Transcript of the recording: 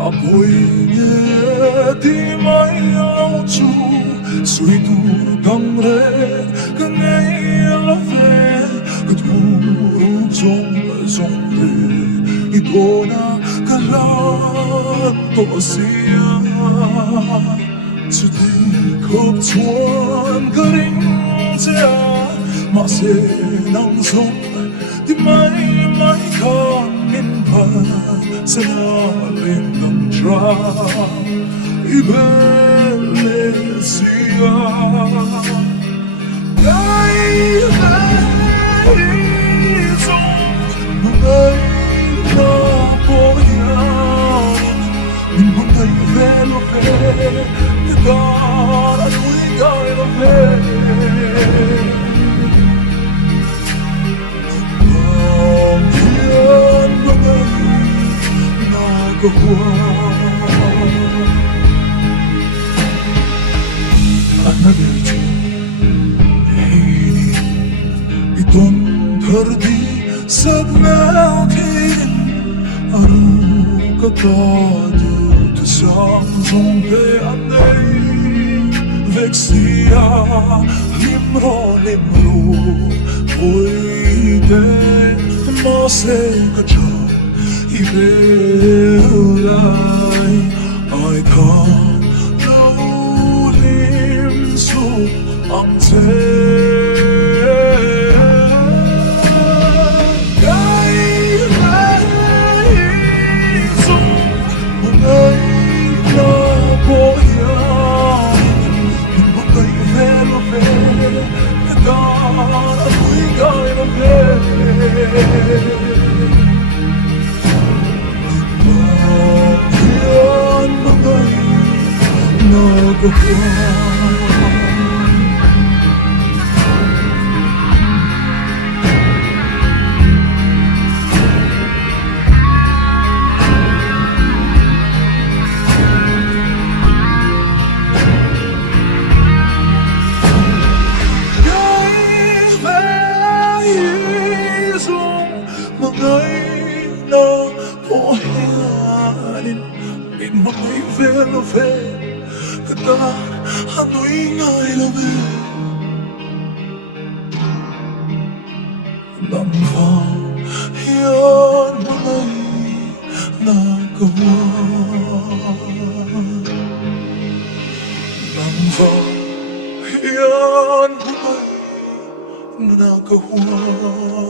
Ako'y di may auto suy durgang red kanay love Kadurog zong ito na kalan to siya Today khóc chuan ka rin siya Masenang zong di may kan min pan Sa lalim ng drum ibele siya Another Iton dhardi sab mountain aru katadu to samsung pe anei vexia limro oi de mase kacha ibelai I can't know him so I'm Yan buhay na nagawa